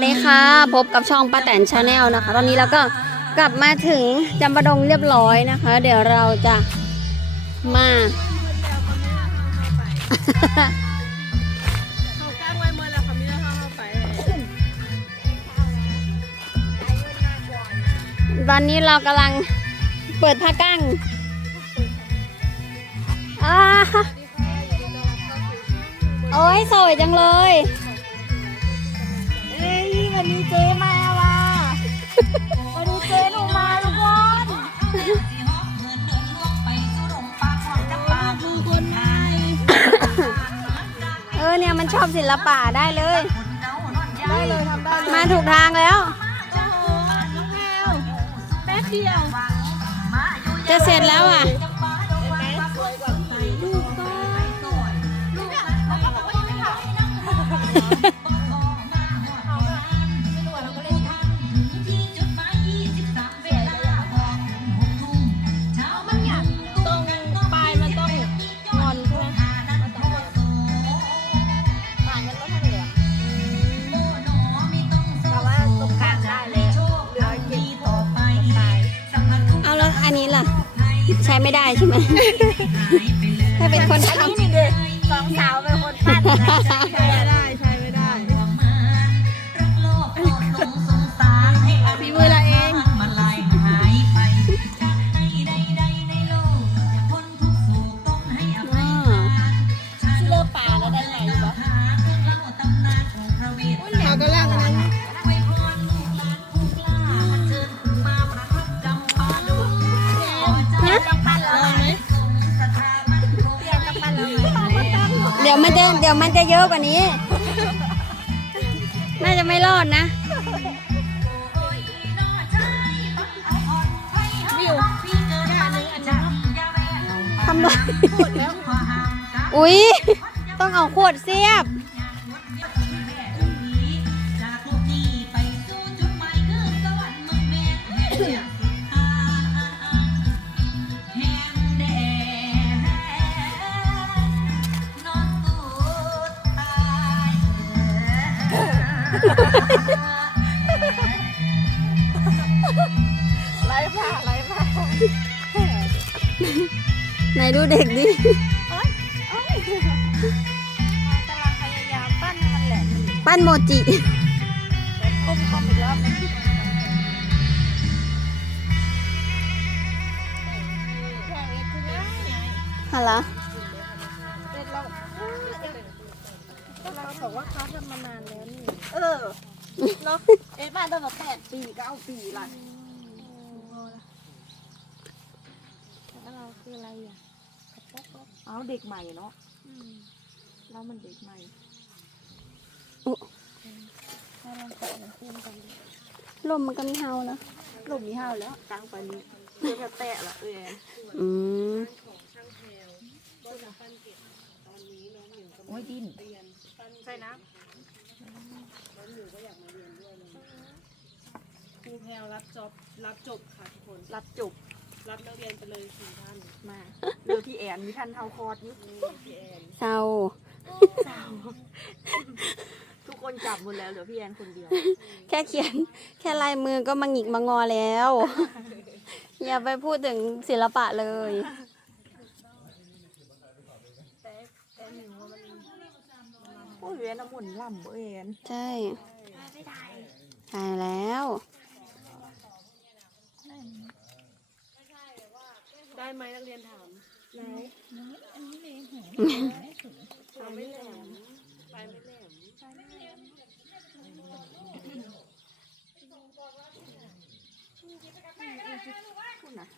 วัสดีค่ะ พบกับช่องป้าแตนชาแนลนะคะ ตอนนี้เราก็กลับมาถึงจำปาดงเรียบร้อยนะคะ เดี๋ยวเราจะมา ตอนนี้เรากำลังเปิดผ้ากั้งอ่าโอ้ยสวยจังเลย วันนี้เจ๊มาว่ะวันนี้เจ๊หนูมาทุกคนดูคนไทยเออเนี่ยมันชอบศิลปะได้เลย ได้เลยทำได้เลยมาถูกทางแล้ว โอ้โหน้องแพลวแป๊บเดียวจะเสร็จแล้วอะเห็นไหมสวยกว่าพี่ลูกก็ลูกเนี่ ใช้ไม่ได้ใช่ไหม ถ้าเป็นคนอันทนี้นี่เด็กสองสาวเป็นคนปั้น ดี๋ยวมันจะเดี๋ยวมันจะเยอะกว่านี้ น่าจะไม่รอดนะวิวแค่นึงอันนี้ทำไมหมดแล้วอุ๊ย ต้องเอาขวดเสียบ ไล่ผ้าไล่ผ้าไหนดูเด็กดิกำลังพยายามปั้นให้มันแหลมปั้นโมจิกลมๆอีกรอบนึงแข่งอีกทีนะฮะล่ะ บอกว่าเขาทำมานานแล้วนี่ เออเนาะเอ๊ะบ้านตั้งแต่แปดปีเก้าปีละแล้วเราคืออะไรอะเอาเด็กใหม่เนาะเรามันเด็กใหม่เราลองเปิดเพื่อนกันดิลมมันก็ไม่เฮาแล้วลมมีห้าแล้วกลางไปนี้เพื่อนจะแตะละเอออืมโอ้ยดิน ใช่นะครูแพลรับจบรับจบค่ะทุกคนรับจบรับนักเรียนไปเลยสี่ท่านมาเรือพี่แอนมีท่านเท่าคอร์ดอยู่พี่แอนเศร้าทุกคนจับหมดแล้วเหลือพี่แอนคนเดียว แค่เขียน แค่ลายมือก็มาหงิกมางอแล้ว อย่าไปพูดถึงศิลปะเลย โอ้ ยเวียนน้ำมันต์ล่ำเว้ยแอนใช่ตายแล้ว ได้ไหมนักเรียนถามไหนอันนี้เลยหอมไม่แหลมไปไม่แหลม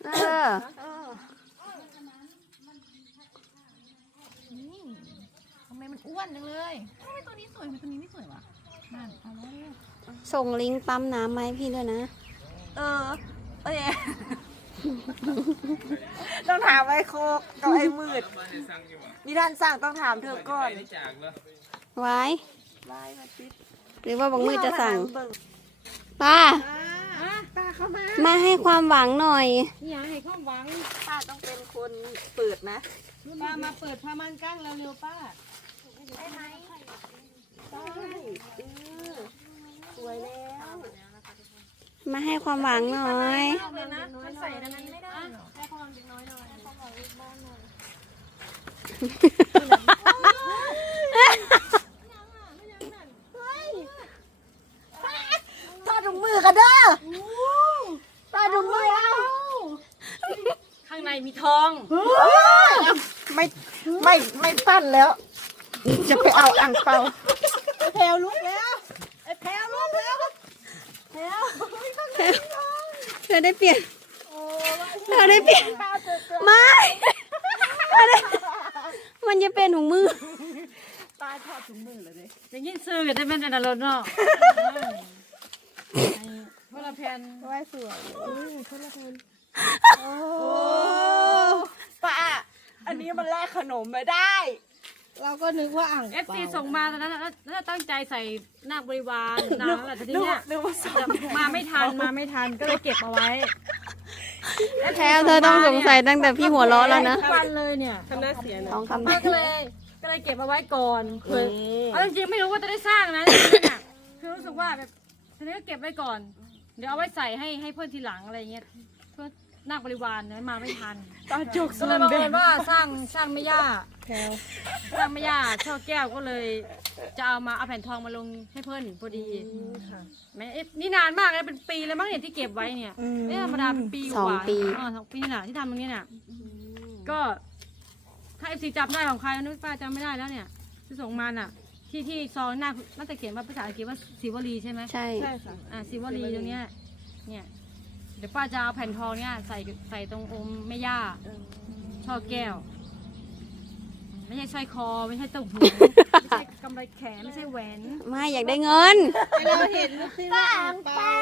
เออทำไมมันอ้วนจังเลยทำ ไมตัวนี้สวยทำไมตัวนี้ไม่สวยวะนั่นเอาแล้วส่งลิงก์ปั๊มน้ำมาให้พี่ด้วยนะ เออเอ้ยต้องถามไอ้โคกกับไอ้มืดมีท่านสั่งต้องถามเธอก่อนไว้ ไล่มาติดหรือว่าบางมือจะสั่งเบิ่งป้าป้าเข้ามามาให้ความหวังหน่อย อย่าให้ข้อมหวังป้าต้องเป็นคนเปิดนะ ป้ามาเปิดผ้าม่านกั้งเร็วๆป้า ได้ไหม ได้เออสวยมาให้ความหวังหน่อยเลยนะมันใส่อันนั้นไม่ได้หรอกทอดถุงมือกันเด้อทอดถุงมือเอาข้างในมีทองไม่ไม่ไม่ปั้นแล้ว จะไปเอาอ่างเปาไอ้แพ ลวลุกแล้วไอ้แพลวลุกแล้วแพลวเธอได้เปลี่ยนเธอได้เปลี่ยนไม่เธอได้มันจะเป็นถุงมือตายทอดถุงมือเลยดิจะยิ่งซื้อกันได้เป็นแต่ละรถเนาะพละแผ่นไว้สวยโอ้ป้าอันนี้มันแลกขนมไม่ได้เรา ก็นึกว่าอ่างเอฟซีส่งมาตอนนั้นน่ะน่าจะตั้งใจใส่หน้าบริวารนานแล้วแหละทีนี้เนี่ยนึกว่าส่งแต่มาไม่ทันมาไม่ทันก็เลยเก็บเอาไว้แพลวเธอต้องสงสัยตั้งแต่พี่หัวเราะแล้วนะทุกวันเลยเนี่ยทำหน้าเสียนะ สองคำป้าก็เลยก็เลยเก็บเอาไว้ก่อนเผื่อเอาจริงๆไม่รู้ว่าจะได้สร้างนะ จริงๆอะคือรู้สึกว่าแบบทีนี้ก็เก็บไว้ก่อน เดี๋ยวเอาไว้ใส่ให้ให้เพื่อนทีหลังอะไรเงี้ยเพื่อ นาคบริวารเนี่ยมาไม่ทันตาจุกก็เลยบังเอิญว่าสร้างสร้างไม่ยากสร้างไม่ยากช่อแก้วก็เลยจะเอามาเอาแผ่นทองมาลงให้เพื่อนพอดีแม่เอ๊ะนี่นานมากเลยเป็นปีเลยมั้งเนี่ยที่เก็บไว้เนี่ยไม่ธรรมดาเป็นปีกว่าสองปีอ๋อสองปีน่ะที่ทำตรงนี้น่ะก็ถ้าเอฟซีจำได้ของใครนึกป้าจำไม่ได้แล้วเนี่ยที่ส่งมาน่ะที่ที่ซองหน้าน่าจะเขียนว่าภาษาอังกฤษว่าศิวลีใช่ไหมใช่ใช่ค่ะอ่าศิวลีตรงเนี้ยเนี่ยเดี๋ยวป้าจะเอาแผ่นทองเนี่ยใส่ใส่ตรงองค์แม่ย่าช่อแก้ว ไม่ใช่สร้อยคอไม่ใช่ตุ้งหูไม่ใช่กำไรแขนไม่ใช่แหวนไม่อยากได้เงิน เราเห็นที่ว่าอ่างเปา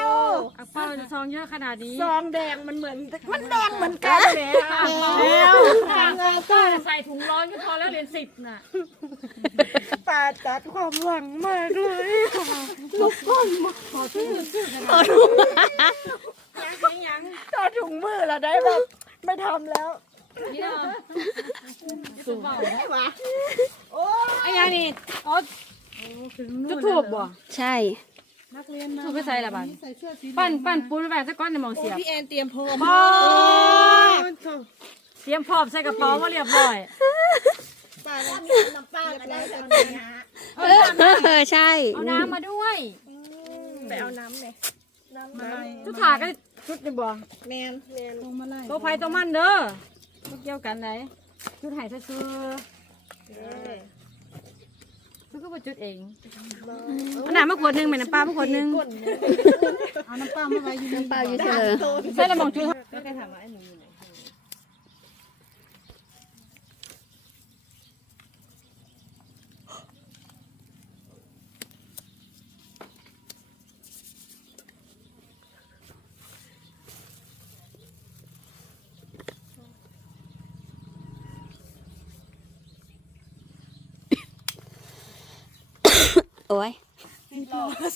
อักเป้าจะซองเยอะขนาดนี้ซองแดงมันเหมือน มันแดงเหมือนกันแหละแล้วทำงานป้าจะใส่ถุงร้อนก็พอแล้วเหรียญสิบน่ะป้าจัดความหวังมากเลยยัง ยังตอดถุงมือเราได้แบบไม่ทำแล้วนี่เนาะสุดเปล่าได้ปะโอ้ไอ้ยังนี่อ๋อจุดทูบบ่ใช่ทูบไปใส่ละบ้านปั้นปั้นปูนไปสักก้อนในหมองเสียบพี่แอนเตรียมโพมพร้อมเตรียมพร้อมใส่กระเป๋ามาเรียบร้อยป้าแล้วมีน้ำป้าก็ได้ตอนนี้ฮะเออใช่เอาน้ำมาด้วยไปเอาน้ำเลยน้ำมาชุดถาก็ ชุดในบ่แมนแมนตัวไผ่ตัวมันเด้อบ่เกี่ยวกันไหนชุดไห้ซื่อๆคือก็บ่จุดเองเอาน้ำมาขวดหนึงแม่น้ำปลามาขวดหนึงเอาน้ำปลามาไว้อยู่น้ำเปล่าอยู่เฉลยใส่ละหมองจุดไม่ได้ถามว่าไอ้หนูอยู่ไหน โอ้ย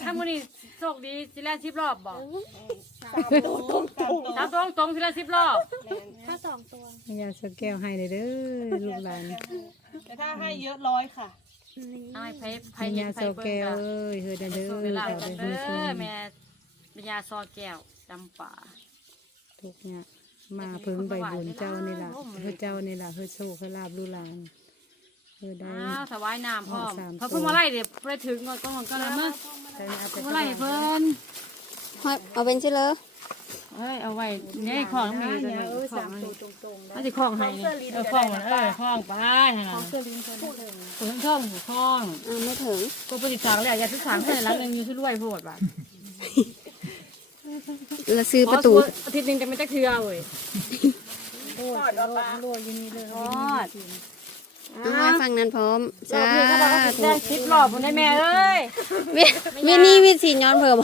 ถ้ามื้อนี้โชคดีสิแล่น10รอบบ่ตรงตรงตรงถ้าตรงตรงสิแล่น10รอบยาสแก้วให้เลยเด้อลูกหลานแต่ถ้าให้เยอะร้อยค่ะเอาให้ไผไผเห็ยานไผสเบิ่แก้งวก็เอ้ยเฮ้ยเด้อเด้อโชคดีหลายเขากันได้เด้เฮ้ยอแม่เป็นยาซอแก้วจำป่า ทุกเนี่ยมาเพิ่งใบบุญเจ้านี่ล่ะเฮ้ยเจ้านี่ล่ะเฮ้ยโชคเฮ้ยลาบลูกหลาน เฮ้ยได้อ้าวถวายน้ำพร้อมสามเพราะพวกมาไล่เดี๋ยวไปถึงก่อนก่อนก็เลยมั้งแต่นี่เอาไปมาไล่ให้เพิ่นเอาเป็นชิเลอเอ้ยเอาไว้เนี่ยของมีตัวนี้ของมันมันจะคล้องให้นี่เออคล้องมันเออคล้องไปนั่นน่ะผมชอบหูคล้องอ่าไม่ถึงก็ปฏิสางเลยอยากที่สางให้ร้านหนึงมีชื่อรวยโพดบ่ะแล้วซื้อประตูขออาทิตย์หนึงจะไม่จักเทื่อเว้ยทอดเอาปลาทอด เอาไว้ฟังนั้นพร้อมรอสาบนี้ก็บอกว่าธุได้คลิปรอบผมได้แม่เอ้ยมีมีนี่วิสีย้อนเพิ่ม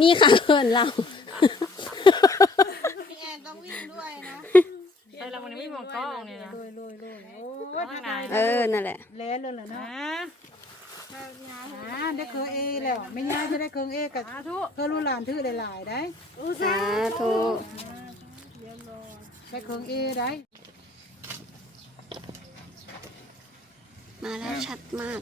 นี่ค่ะเพิ่นเรา พี่แอนต้องวิ่งด้วยนะไปแล้วมันยังไม่มองกล้องเนี่ยนะโอ้ยข้างในเออ นั่นแหละ แล้วเลยล่ะนะนะอ่าได้เครื่องเอแล้วไม่ง่ายจะได้เครื่องเอกับสาธุเครื่องลูกหลานถือหลายๆได้สาธุได้เครื่องเอได้ มาแล้วชัดมาก